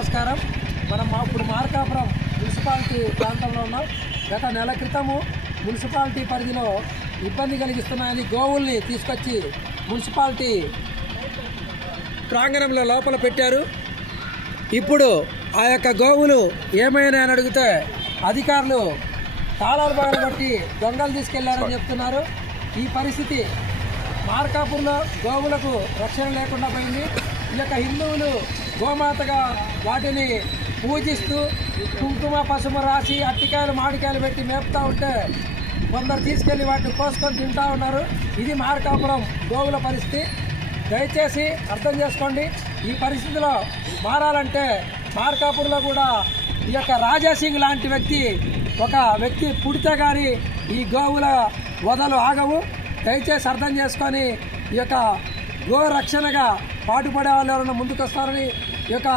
నమస్కారం. మనం ఇప్పుడు మార్కాపురం మున్సిపాలిటీ ప్రాంతంలో ఉన్నాం. గత నెల క్రితము మున్సిపాలిటీ పరిధిలో ఇబ్బంది కలిగిస్తున్నాయని గోవుల్ని తీసుకొచ్చి మున్సిపాలిటీ ప్రాంగణంలో లోపల పెట్టారు. ఇప్పుడు ఆ యొక్క గోవులు ఏమైనా అని అడిగితే అధికారులు తాళాలు పగలగొట్టి దొంగలు తీసుకెళ్లారని చెప్తున్నారు. ఈ పరిస్థితి మార్కాపూర్లో గోవులకు రక్షణ లేకుండా పోయింది. ఈ యొక్క హిందువులు గోమాతగా వాటిని పూజిస్తూ కుంకుమ పసుపు రాసి అట్టికాయలు మామిడికాయలు పెట్టి మేపుతూ ఉంటే కొందరు తీసుకెళ్లి వాటిని కోసుకొని తింటూ ఉన్నారు. ఇది మార్కాపురం గోవుల పరిస్థితి. దయచేసి అర్థం చేసుకోండి. ఈ పరిస్థితిలో మారాలంటే మార్కాపూర్లో కూడా ఈ యొక్క రాజాసింగ్ లాంటి ఒక వ్యక్తి పుడితే కానీ ఈ గోవుల వదలు ఆగవు. దయచేసి అర్థం చేసుకొని ఈ యొక్క గో రక్షణగా పాటుపడే వాళ్ళు ఎవరైనా ముందుకు వస్తారని ఈ యొక్క